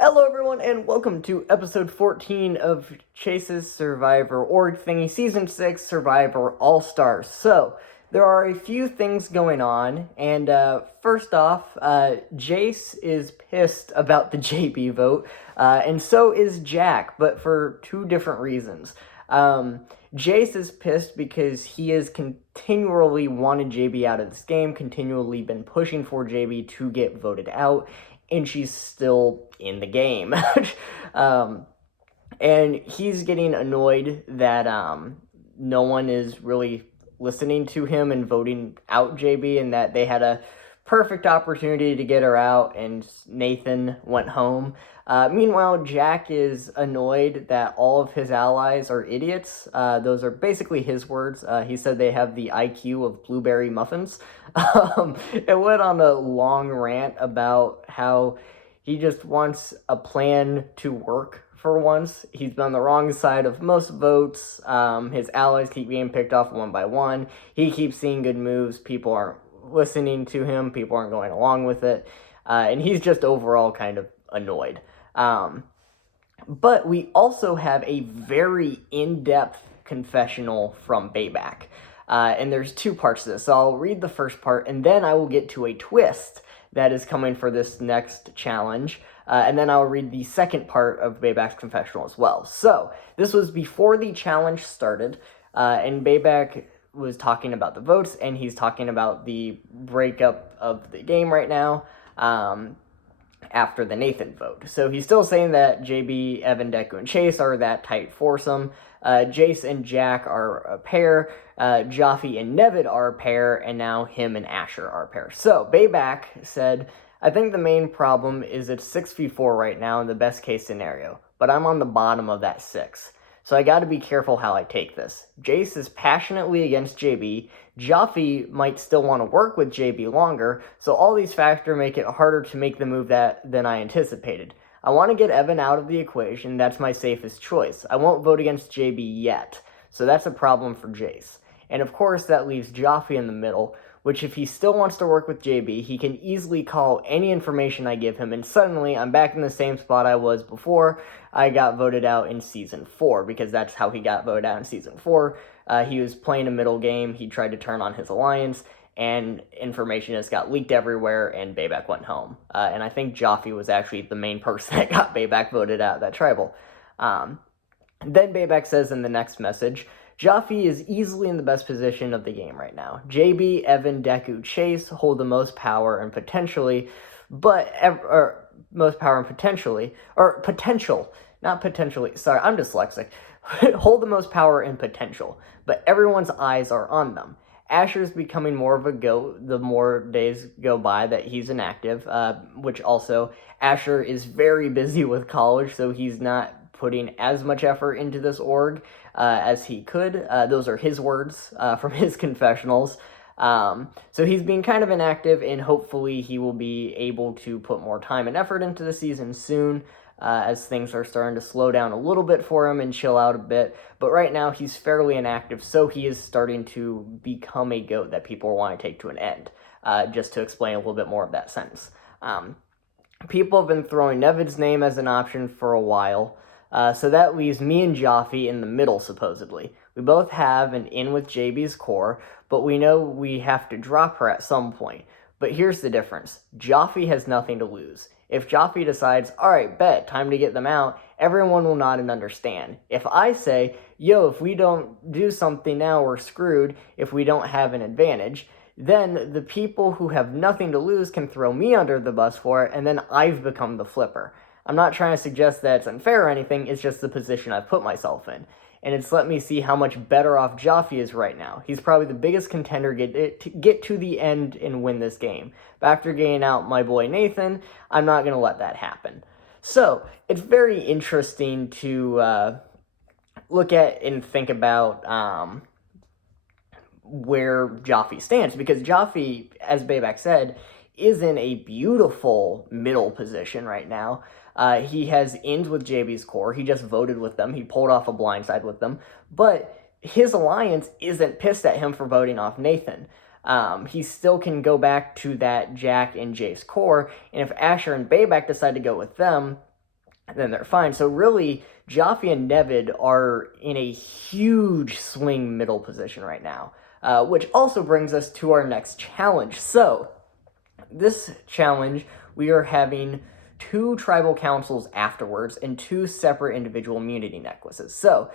Hello everyone and welcome to episode 14 of Chase's Survivor Org Thingy Season 6 Survivor All-Stars. So, there are a few things going on, and first off, Jace is pissed about the JB vote, and so is Jack, but for two different reasons. Jace is pissed because he has continually wanted JB out of this game, continually been pushing for JB to get voted out, and she's still in the game. And he's getting annoyed that no one is really listening to him and voting out JB, and that they had a perfect opportunity to get her out and Nathan went home. Meanwhile, Jack is annoyed that all of his allies are idiots. Those are basically his words. He said they have the IQ of blueberry muffins. It went on a long rant about how he just wants a plan to work for once. He's been on the wrong side of most votes. His allies keep being picked off one by one. He keeps seeing good moves. People aren't listening to him. People aren't going along with it. And he's just overall kind of annoyed. But we also have a very in-depth confessional from Bayback. And there's two parts to this. So I'll read the first part, and then I will get to a twist that is coming for this next challenge. And then I'll read the second part of Bayback's confessional as well. So this was before the challenge started, and Bayback was talking about the votes, and he's talking about the breakup of the game right now. After the Nathan vote. So he's still saying that JB, Evan, Deku, and Chase are that tight foursome. Jace and Jack are a pair. Jaffe and Nevid are a pair. And now him and Asher are a pair. So Bayback said, I think the main problem is it's 6v4 right now in the best case scenario. But I'm on the bottom of that 6. So I gotta be careful how I take this. Jace is passionately against JB. Jaffe might still want to work with JB longer, so all these factors make it harder to make the move than I anticipated. I want to get Evan out of the equation, that's my safest choice. I won't vote against JB yet, so that's a problem for Jace. And of course that leaves Jaffe in the middle, which if he still wants to work with JB, he can easily call any information I give him, and suddenly I'm back in the same spot I was before I got voted out in Season 4, because that's how he got voted out in Season 4. He was playing a middle game, he tried to turn on his alliance, and information just got leaked everywhere, and Bayback went home. And I think Jaffe was actually the main person that got Bayback voted out of that tribal. Then Bayback says in the next message, Jaffe is easily in the best position of the game right now. JB, Evan, Deku, Chase hold the most power and potential, not potentially, sorry, I'm dyslexic, hold the most power and potential, but everyone's eyes are on them. Asher's becoming more of a GOAT the more days go by that he's inactive, which also, Asher is very busy with college, so he's not putting as much effort into this org as he could. Those are his words from his confessionals. So he's being kind of inactive, and hopefully he will be able to put more time and effort into the season soon, as things are starting to slow down a little bit for him and chill out a bit. But right now he's fairly inactive, so he is starting to become a GOAT that people want to take to an end. Just to explain a little bit more of that sentence. People have been throwing Nevid's name as an option for a while. So that leaves me and Jaffe in the middle, supposedly. We both have an in with JB's core, but we know we have to drop her at some point. But here's the difference. Jaffe has nothing to lose. If Jaffe decides, alright, bet, time to get them out, everyone will nod and understand. If I say, yo, if we don't do something now, we're screwed, if we don't have an advantage, then the people who have nothing to lose can throw me under the bus for it, and then I've become the flipper. I'm not trying to suggest that it's unfair or anything, it's just the position I've put myself in. And it's let me see how much better off Jaffe is right now. He's probably the biggest contender to get to the end and win this game. But after getting out my boy Nathan, I'm not going to let that happen. So, it's very interesting to look at and think about where Jaffe stands. Because Jaffe, as Bayback said, is in a beautiful middle position right now. He has ends with JB's core. He just voted with them. He pulled off a blindside with them. But his alliance isn't pissed at him for voting off Nathan. He still can go back to that Jack and Jace core. And if Asher and Bayback decide to go with them, then they're fine. So really, Jaffe and Nevid are in a huge swing middle position right now, which also brings us to our next challenge. So this challenge, we are having 2 tribal councils afterwards and 2 separate individual immunity necklaces. So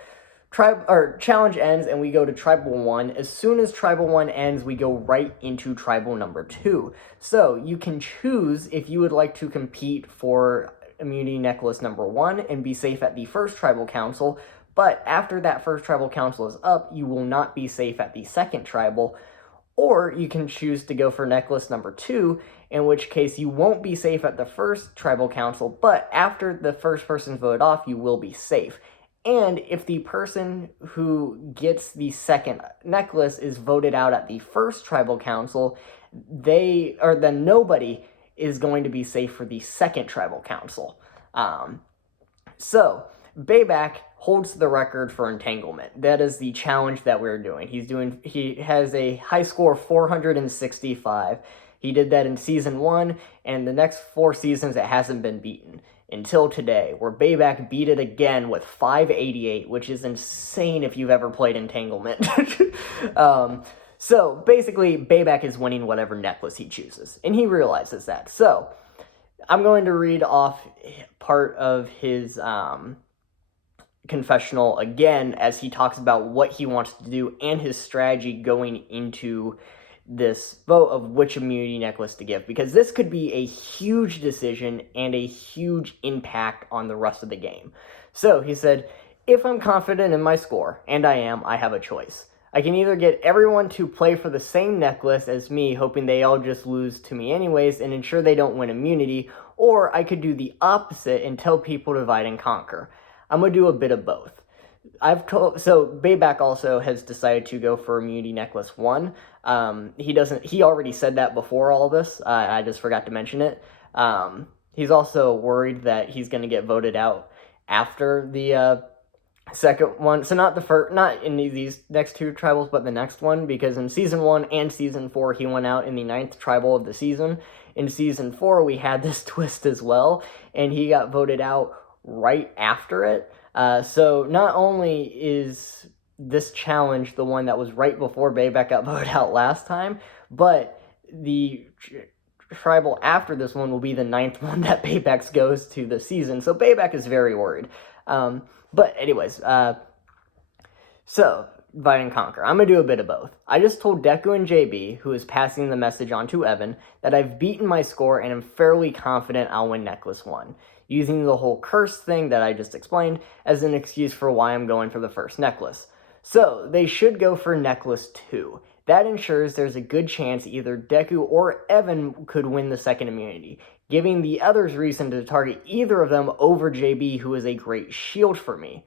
challenge ends and we go to tribal 1. As soon as tribal 1 ends, we go right into tribal number 2. So you can choose if you would like to compete for immunity necklace number 1 and be safe at the first tribal council, but after that first tribal council is up, you will not be safe at the second tribal. Or you can choose to go for necklace number 2, in which case you won't be safe at the first tribal council, but after the first person's voted off, you will be safe. And if the person who gets the second necklace is voted out at the first tribal council, then nobody is going to be safe for the second tribal council. So Bayback holds the record for entanglement. That is the challenge that we're doing. He has a high score of 465. He did that in season 1, and the next 4 seasons it hasn't been beaten until today, where Bayback beat it again with 588, which is insane if you've ever played Entanglement. So basically, Bayback is winning whatever necklace he chooses, and he realizes that. So I'm going to read off part of his confessional again as he talks about what he wants to do and his strategy going into this vote of which immunity necklace to give, because this could be a huge decision and a huge impact on the rest of the game. So he said, if I'm confident in my score, and I am, I have a choice. I can either get everyone to play for the same necklace as me, hoping they all just lose to me anyways and ensure they don't win immunity, or I could do the opposite and tell people to divide and conquer. I'm going to do a bit of both. So Bayback also has decided to go for immunity necklace 1. He already said that before all this. I just forgot to mention it. He's also worried that he's going to get voted out after the second one. So not in these next 2 tribals, but the next one, because in season 1 and season 4, he went out in the 9th tribal of the season. In season 4, we had this twist as well, and he got voted out right after it. So not only is this challenge the one that was right before Bayback got voted out last time, but the tribal after this one will be the 9th one that Bayback goes to this season. So Bayback is very worried. But anyways, so divide and conquer. I'm going to do a bit of both. I just told Deku and JB, who is passing the message on to Evan, that I've beaten my score and am fairly confident I'll win necklace 1, using the whole curse thing that I just explained as an excuse for why I'm going for the first necklace. So they should go for necklace 2. That ensures there's a good chance either Deku or Evan could win the second immunity, giving the others reason to target either of them over JB, who is a great shield for me.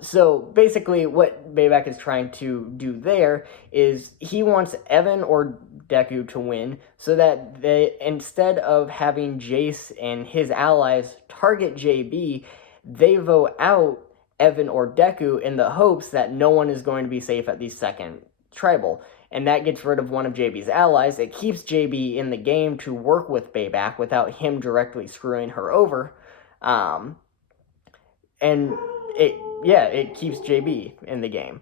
So basically what Bayback is trying to do there is he wants Evan or Deku to win so that instead of having Jace and his allies target JB, they vote out Evan or Deku in the hopes that no one is going to be safe at the second tribal. And that gets rid of one of JB's allies. It keeps JB in the game to work with Bayback without him directly screwing her over. And it keeps JB in the game.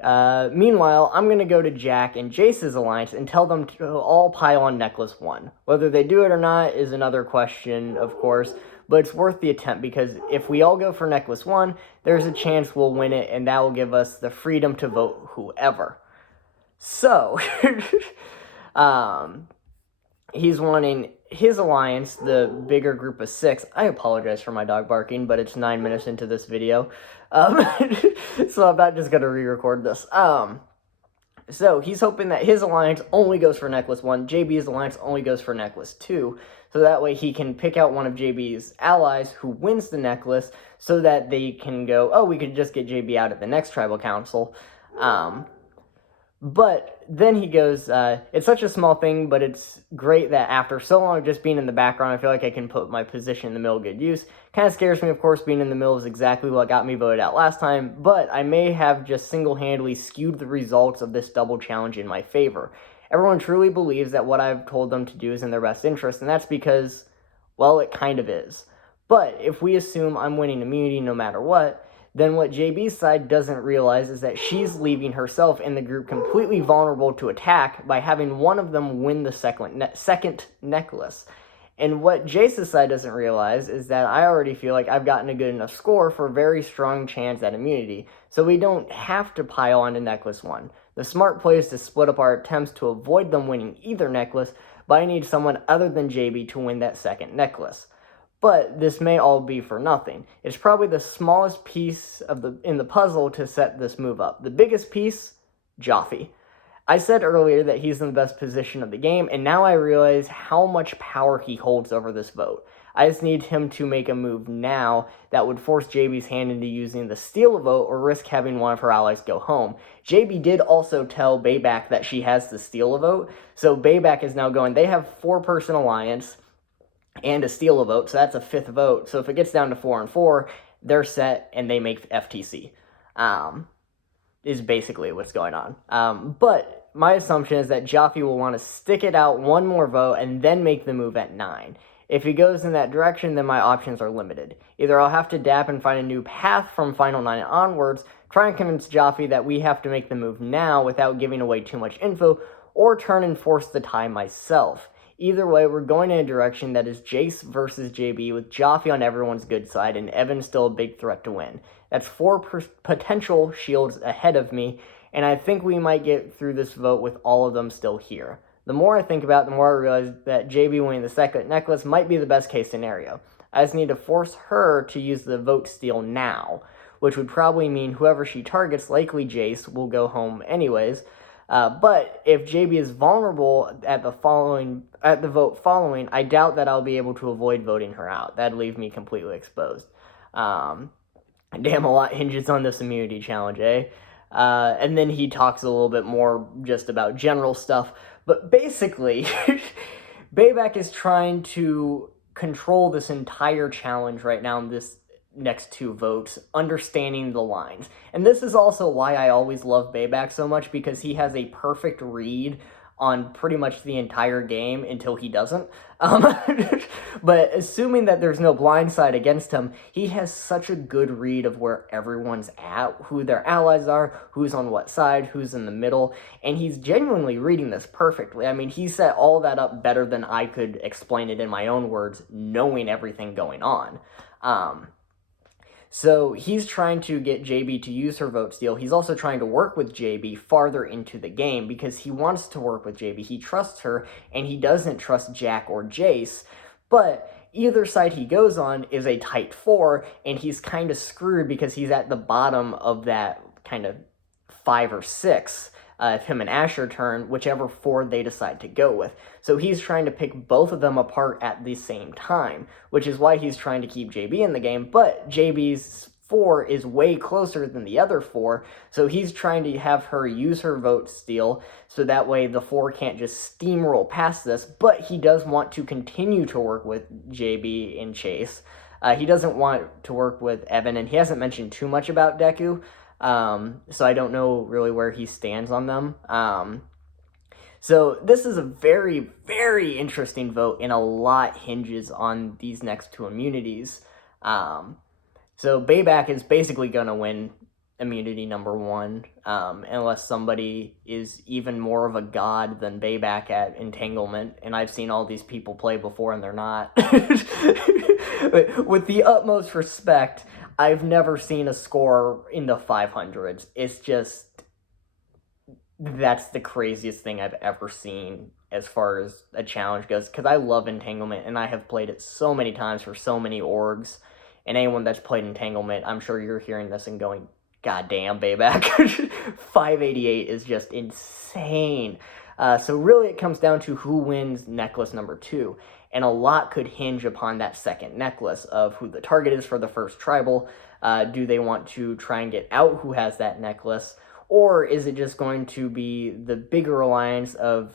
Meanwhile, I'm going to go to Jack and Jace's alliance and tell them to all pile on necklace 1. Whether they do it or not is another question, of course, but it's worth the attempt, because if we all go for necklace 1, there's a chance we'll win it, and that will give us the freedom to vote whoever. So, he's wanting his alliance, the bigger group of 6. I apologize for my dog barking, but it's 9 minutes into this video. So I'm not just going to re-record this. So he's hoping that his alliance only goes for necklace 1, JB's alliance only goes for necklace 2, so that way he can pick out one of JB's allies who wins the necklace, so that they can go, oh, we could just get JB out at the next tribal council. But then he goes, it's such a small thing, but it's great that after so long of just being in the background, I feel like I can put my position in the middle good use. Kind of scares me, of course, being in the middle is exactly what got me voted out last time, but I may have just single-handedly skewed the results of this double challenge in my favor. Everyone truly believes that what I've told them to do is in their best interest, and that's because Well, it kind of is. But if we assume I'm winning immunity no matter what, then what JB's side doesn't realize is that she's leaving herself in the group completely vulnerable to attack by having one of them win the second necklace. And what Jace's side doesn't realize is that I already feel like I've gotten a good enough score for a very strong chance at immunity, so we don't have to pile on to necklace 1. The smart play is to split up our attempts to avoid them winning either necklace, but I need someone other than JB to win that second necklace. But this may all be for nothing. It's probably the smallest piece in the puzzle to set this move up. The biggest piece, Joffy. I said earlier that he's in the best position of the game, and now I realize how much power he holds over this vote. I just need him to make a move now that would force JB's hand into using the steal a vote or risk having one of her allies go home. JB did also tell Bayback that she has to steal a vote, so Bayback is now going, they have 4-person alliance and a steal a vote, so that's a 5th vote. So if it gets down to 4 and 4, they're set and they make FTC. Is basically what's going on. But my assumption is that Joffy will want to stick it out one more vote and then make the move at 9. If he goes in that direction, then my options are limited. Either I'll have to dap and find a new path from Final 9 onwards, try and convince Joffy that we have to make the move now without giving away too much info, or turn and force the tie myself. Either way, we're going in a direction that is Jace versus JB, with Joffy on everyone's good side and Evan still a big threat to win. That's 4 potential shields ahead of me, and I think we might get through this vote with all of them still here. The more I think about it, the more I realize that JB winning the second necklace might be the best case scenario. I just need to force her to use the vote steal now, which would probably mean whoever she targets, likely Jace, will go home anyways. But if JB is vulnerable at the vote following, I doubt that I'll be able to avoid voting her out. That'd leave me completely exposed. Damn, a lot hinges on this immunity challenge, eh? And then he talks a little bit more just about general stuff. But basically, Bayback is trying to control this entire challenge right now in this next 2 votes, understanding the lines. And this is also why I always love Bayback so much, because he has a perfect read on pretty much the entire game until he doesn't. But assuming that there's no blind side against him, he has such a good read of where everyone's at, who their allies are, who's on what side, who's in the middle, and he's genuinely reading this perfectly. I mean, he set all that up better than I could explain it in my own words, knowing everything going on. So he's trying to get JB to use her vote steal. He's also trying to work with JB farther into the game because he wants to work with JB. He trusts her, and he doesn't trust Jack or Jace. But either side he goes on is a tight 4, and he's kind of screwed because he's at the bottom of that kind of 5 or 6. If him and Asher turn, whichever 4 they decide to go with. So he's trying to pick both of them apart at the same time, which is why he's trying to keep JB in the game, but JB's 4 is way closer than the other 4, so he's trying to have her use her vote steal, so that way the 4 can't just steamroll past this, but he does want to continue to work with JB and Chase. He doesn't want to work with Evan, and he hasn't mentioned too much about Deku, so I don't know really where he stands on them. So this is a very, very interesting vote, and a lot hinges on these next 2 immunities. So Bayback is basically going to win immunity number 1, unless somebody is even more of a god than Bayback at Entanglement, and I've seen all these people play before and they're not. With the utmost respect, I've never seen a score in the 500s. It's just, that's the craziest thing I've ever seen as far as a challenge goes, because I love Entanglement, and I have played it so many times for so many orgs, and anyone that's played Entanglement, I'm sure you're hearing this and going, God damn, Bayback. 588 is just insane. So really it comes down to who wins necklace number 2. And a lot could hinge upon that second necklace of who the target is for the first tribal. Do they want to try and get out who has that necklace? Or is it just going to be the bigger alliance of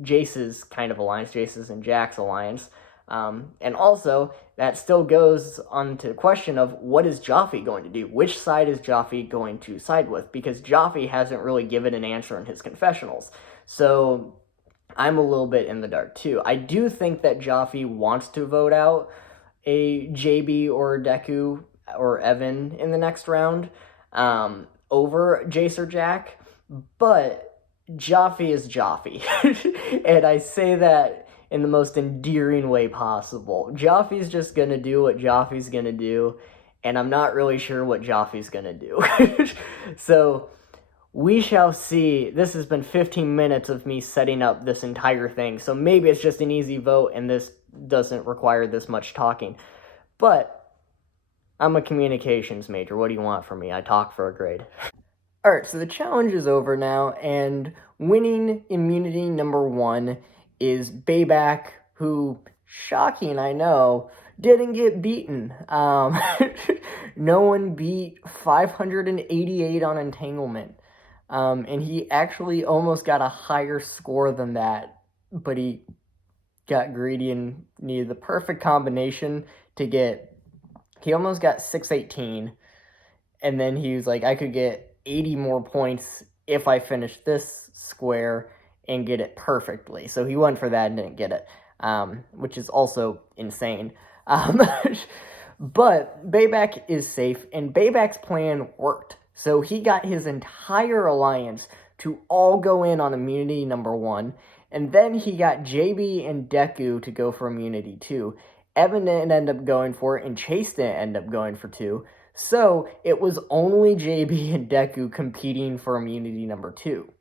Jace's kind of alliance, Jace's and Jack's alliance? And also, that still goes on to the question of what is Joffy going to do? Which side is Joffy going to side with? Because Joffy hasn't really given an answer in his confessionals. So I'm a little bit in the dark too. I do think that Joffy wants to vote out a JB or Deku or Evan in the next round over Jace or Jack, but Joffy is Joffy. And I say that in the most endearing way possible. Joffy's just gonna do what Joffy's gonna do, and I'm not really sure what Joffy's gonna do. So we shall see. This has been 15 minutes of me setting up this entire thing, so maybe it's just an easy vote and this doesn't require this much talking. But I'm a communications major. What do you want from me? I talk for a grade. Alright, so the challenge is over now, and winning immunity number 1 is Bayback, who, shocking I know, didn't get beaten. No one beat 588 on entanglement. And he actually almost got a higher score than that, but he got greedy and needed the perfect combination to get. He almost got 618, and then he was like, I could get 80 more points if I finish this square and get it perfectly. So he went for that and didn't get it, which is also insane. But Bayback is safe, and Bayback's plan worked. So he got his entire alliance to all go in on immunity number 1, and then he got JB and Deku to go for immunity 2. Evan didn't end up going for it, and Chase didn't end up going for 2. So it was only JB and Deku competing for immunity number 2.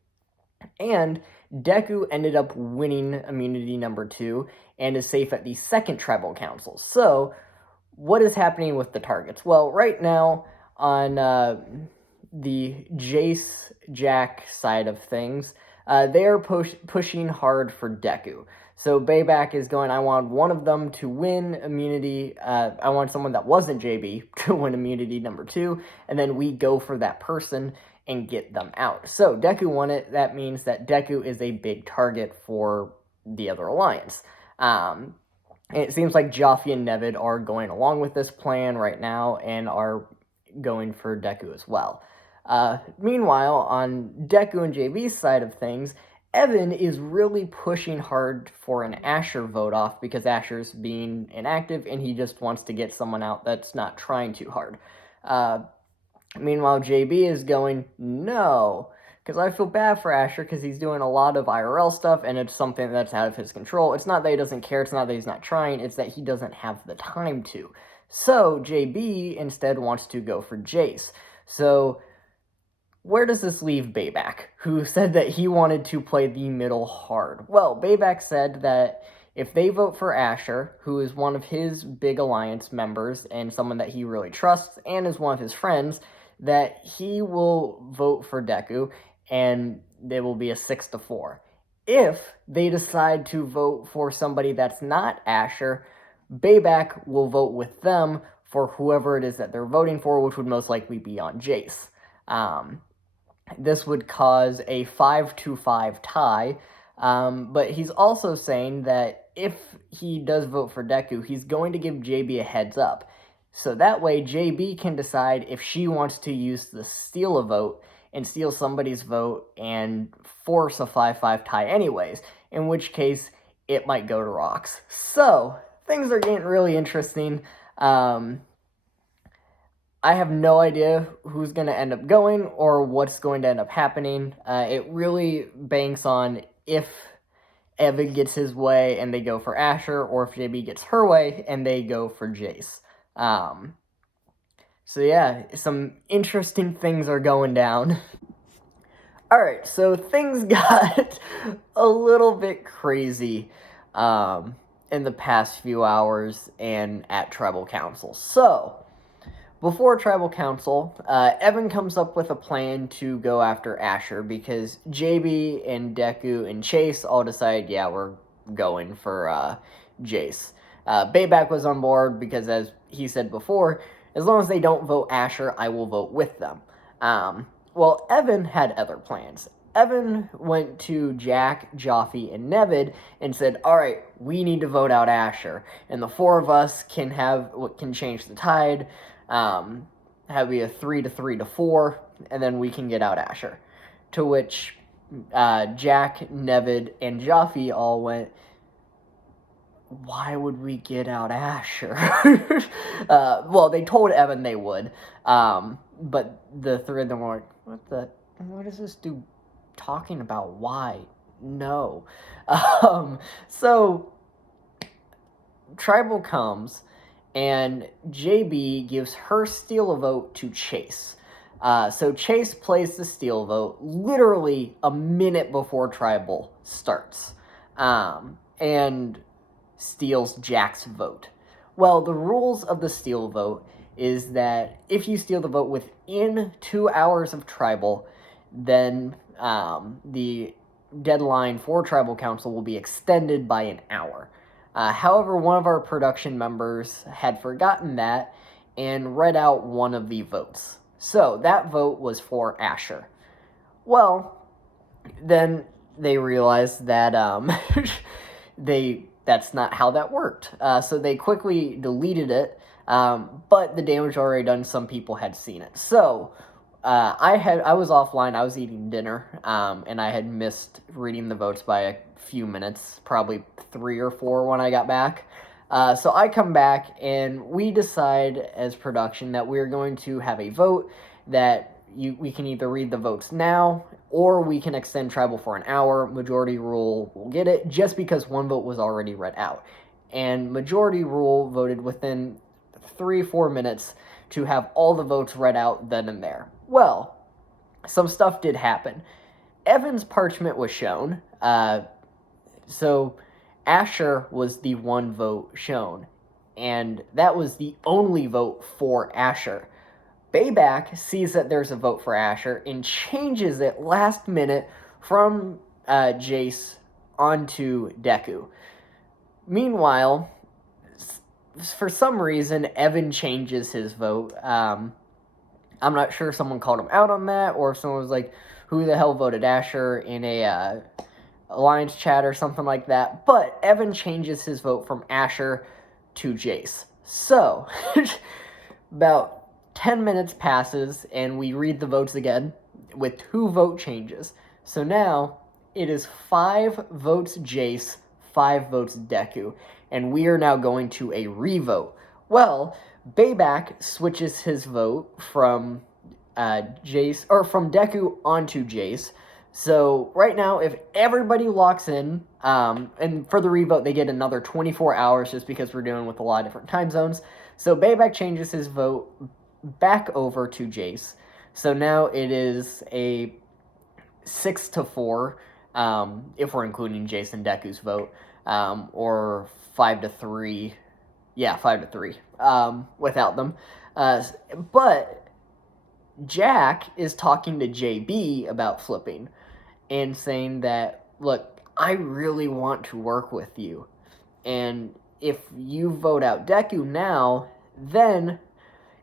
And Deku ended up winning immunity number 2 and is safe at the second tribal council. So what is happening with the targets? Well, right now on the Jace Jack side of things, they are pushing hard for Deku. So Bayback is going, I want one of them to win immunity. I want someone that wasn't JB to win immunity number 2, and then we go for that person and get them out. So Deku won it. That means that Deku is a big target for the other alliance. And it seems like Joffy and Nevid are going along with this plan right now and are going for Deku as well. Meanwhile, on Deku and JB's side of things, Evan is really pushing hard for an Asher vote off because Asher's being inactive and he just wants to get someone out that's not trying too hard. Meanwhile, JB is going, no, because I feel bad for Asher because he's doing a lot of IRL stuff and it's something that's out of his control. It's not that he doesn't care, it's not that he's not trying, it's that he doesn't have the time to. So JB instead wants to go for Jace. So where does this leave Bayback, who said that he wanted to play the middle hard? Well, Bayback said that if they vote for Asher, who is one of his big alliance members and someone that he really trusts and is one of his friends, that he will vote for Deku and there will be a 6-4. If they decide to vote for somebody that's not Asher, Bayback will vote with them for whoever it is that they're voting for, which would most likely be on Jace. This would cause a 5-5 tie, but he's also saying that if he does vote for Deku, he's going to give JB a heads up. So that way, JB can decide if she wants to use the steal a vote and steal somebody's vote and force a 5-5 tie anyways, in which case it might go to rocks. So things are getting really interesting. I have no idea who's going to end up going or what's going to end up happening. It really banks on if Evan gets his way and they go for Asher, or if JB gets her way and they go for Jace. So yeah, some interesting things are going down. Alright, so things got a little bit crazy in the past few hours and at Tribal Council. So before Tribal Council, Evan comes up with a plan to go after Asher because JB and Deku and Chase all decide, yeah, we're going for Jace. Bayback was on board because, as he said before, as long as they don't vote Asher, I will vote with them. Well, Evan had other plans. Evan went to Jack, Joffy, and Nevid and said, all right, we need to vote out Asher, and the four of us can change the tide, have be a 3-3-4, and then we can get out Asher. To which Jack, Nevid, and Jaffe all went, why would we get out Asher? Well, they told Evan they would, but the three of them were like, what is this dude talking about? Why? No. So Tribal comes, and JB gives her steal a vote to Chase. So Chase plays the steal vote literally a minute before Tribal starts, and steals Jack's vote. Well, the rules of the steal vote is that if you steal the vote within 2 hours of Tribal, then the deadline for Tribal Council will be extended by an hour. However, one of our production members had forgotten that and read out one of the votes. So that vote was for Asher. Well, then they realized that that's not how that worked. So they quickly deleted it, but the damage already done, some people had seen it. So I was offline, I was eating dinner, and I had missed reading the votes by a few minutes, probably 3 or 4 when I got back. So I come back, and we decide as production that we're going to have a vote that we can either read the votes now, or we can extend Tribal for an hour. Majority rule will get it, just because one vote was already read out. And majority rule voted within 3-4 minutes to have all the votes read out then and there. Well, some stuff did happen. Evan's parchment was shown, so Asher was the one vote shown, and that was the only vote for Asher. Bayback sees that there's a vote for Asher and changes it last minute from Jace onto Deku. Meanwhile, for some reason, Evan changes his vote. I'm not sure if someone called him out on that, or if someone was like, who the hell voted Asher in a Alliance chat or something like that. But Evan changes his vote from Asher to Jace. So, about 10 minutes passes, and we read the votes again with 2 vote changes. So now, it is 5 votes Jace, 5 votes Deku, and we are now going to a revote. Well, Bayback switches his vote from Jace, or from Deku onto Jace. So right now, if everybody locks in, and for the revote, they get another 24 hours just because we're dealing with a lot of different time zones. So Bayback changes his vote back over to Jace. So now it is a 6-4, if we're including Jace and Deku's vote, or 5-3. Yeah, 5-3, without them. But Jack is talking to JB about flipping and saying that, look, I really want to work with you. And if you vote out Deku now, then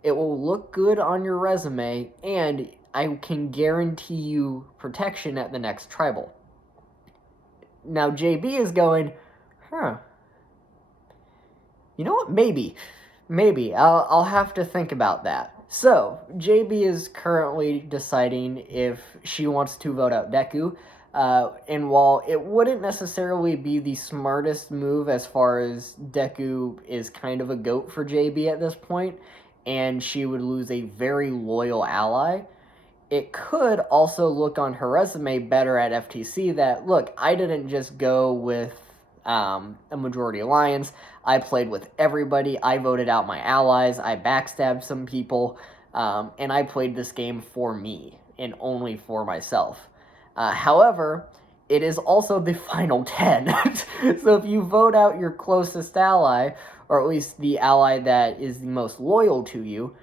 it will look good on your resume, and I can guarantee you protection at the next Tribal. Now, JB is going, you know what, maybe, I'll have to think about that. So, JB is currently deciding if she wants to vote out Deku, and while it wouldn't necessarily be the smartest move as far as Deku is kind of a goat for JB at this point, and she would lose a very loyal ally, it could also look on her resume better at FTC that, look, I didn't just go with a majority alliance, I played with everybody, I voted out my allies, I backstabbed some people, and I played this game for me, and only for myself. However, it is also the final 10, so if you vote out your closest ally, or at least the ally that is the most loyal to you,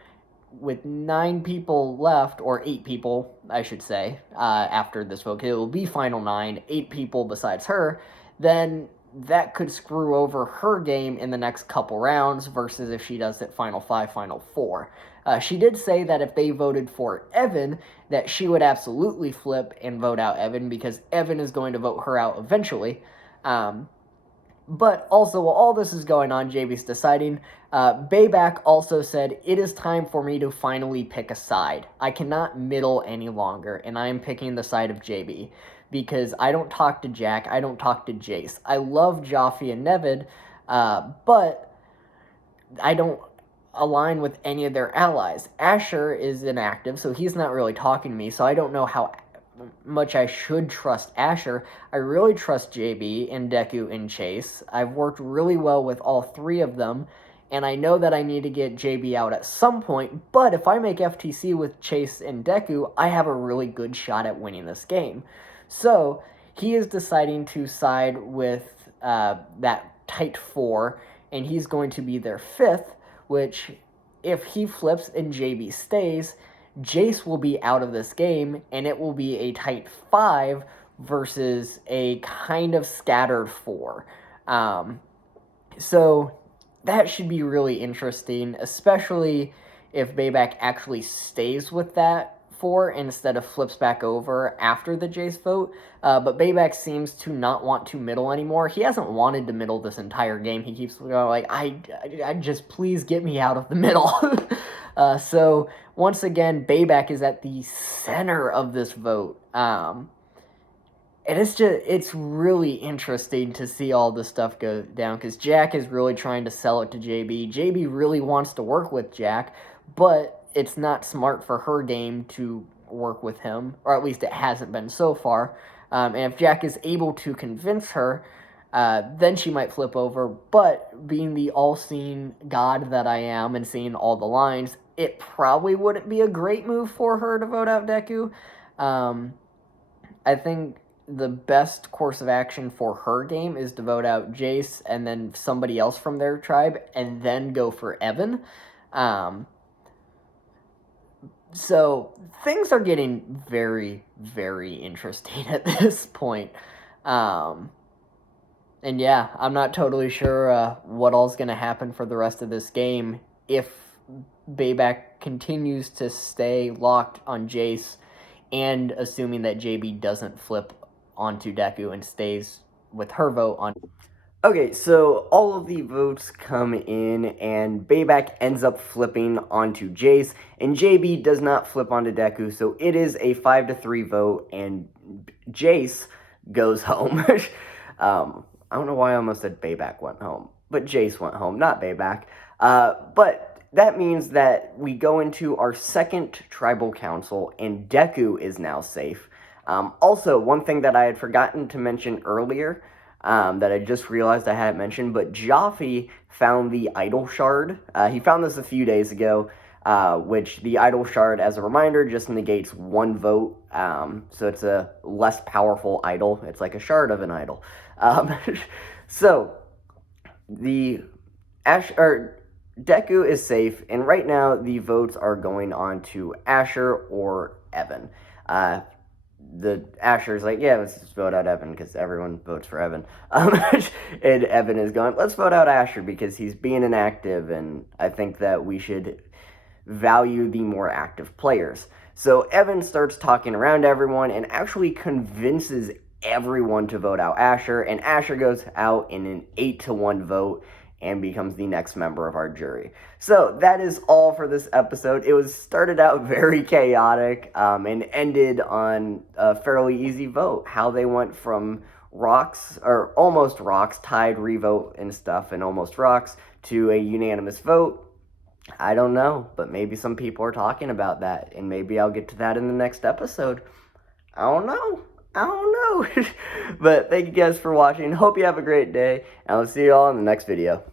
with 9 people left, or 8 people, I should say, after this vote, it will be final 9, 8 people besides her, then that could screw over her game in the next couple rounds, versus if she does it final 5, final 4. She did say that if they voted for Evan, that she would absolutely flip and vote out Evan, because Evan is going to vote her out eventually. But also, while all this is going on, JB's deciding. Bayback also said, it is time for me to finally pick a side. I cannot middle any longer, and I am picking the side of JB. because I don't talk to Jack, I don't talk to Jace. I love Joffrey and Nevid, but I don't align with any of their allies. Asher is inactive, so he's not really talking to me, so I don't know how much I should trust Asher. I really trust JB and Deku and Chase. I've worked really well with all three of them, and I know that I need to get JB out at some point, but if I make FTC with Chase and Deku, I have a really good shot at winning this game. So, he is deciding to side with that tight four, and he's going to be their fifth, which, if he flips and JB stays, Jace will be out of this game, and it will be a tight 5 versus a kind of scattered 4. So that should be really interesting, especially if Bayback actually stays with that 4 instead of flips back over after the Jace vote. But Bayback seems to not want to middle anymore. He hasn't wanted to middle this entire game. He keeps going like, I just please get me out of the middle. So once again, Bayback is at the center of this vote. And it's really interesting to see all this stuff go down, because Jack is really trying to sell it to JB. JB really wants to work with Jack, but it's not smart for her game to work with him, or at least it hasn't been so far. And if Jack is able to convince her, then she might flip over, but being the all-seeing god that I am and seeing all the lines, it probably wouldn't be a great move for her to vote out Deku. I think the best course of action for her game is to vote out Jace and then somebody else from their tribe, and then go for Evan. So things are getting very, very interesting at this point. And yeah, I'm not totally sure what all's going to happen for the rest of this game if Bayback continues to stay locked on Jace, and assuming that JB doesn't flip onto Deku and stays with her vote on. Okay, so all of the votes come in, and Bayback ends up flipping onto Jace, and JB does not flip onto Deku, so it is a 5-3 vote, and Jace goes home. I don't know why I almost said Bayback went home, but Jace went home, not Bayback. But that means that we go into our second tribal council, and Deku is now safe. Also, one thing that I had forgotten to mention earlier, that I just realized I hadn't mentioned, but Joffrey found the idol shard. He found this a few days ago, which the idol shard, as a reminder, just negates one vote, so it's a less powerful idol. It's like a shard of an idol. So, the Deku is safe, and right now the votes are going on to Asher or Evan. The Asher's like, yeah, let's just vote out Evan, because everyone votes for Evan. And Evan is going, let's vote out Asher, because he's being inactive, and I think that we should value the more active players. So Evan starts talking around everyone, and actually convinces everyone to vote out Asher, and Asher goes out in an 8-1 vote, and becomes the next member of our jury. So that is all for this episode. It was started out very chaotic, and ended on a fairly easy vote. How they went from rocks, or almost rocks, tied, revote and stuff, and almost rocks, to a unanimous vote, I don't know, but maybe some people are talking about that, and maybe I'll get to that in the next episode. I don't know. But thank you guys for watching. Hope you have a great day, and I'll see you all in the next video.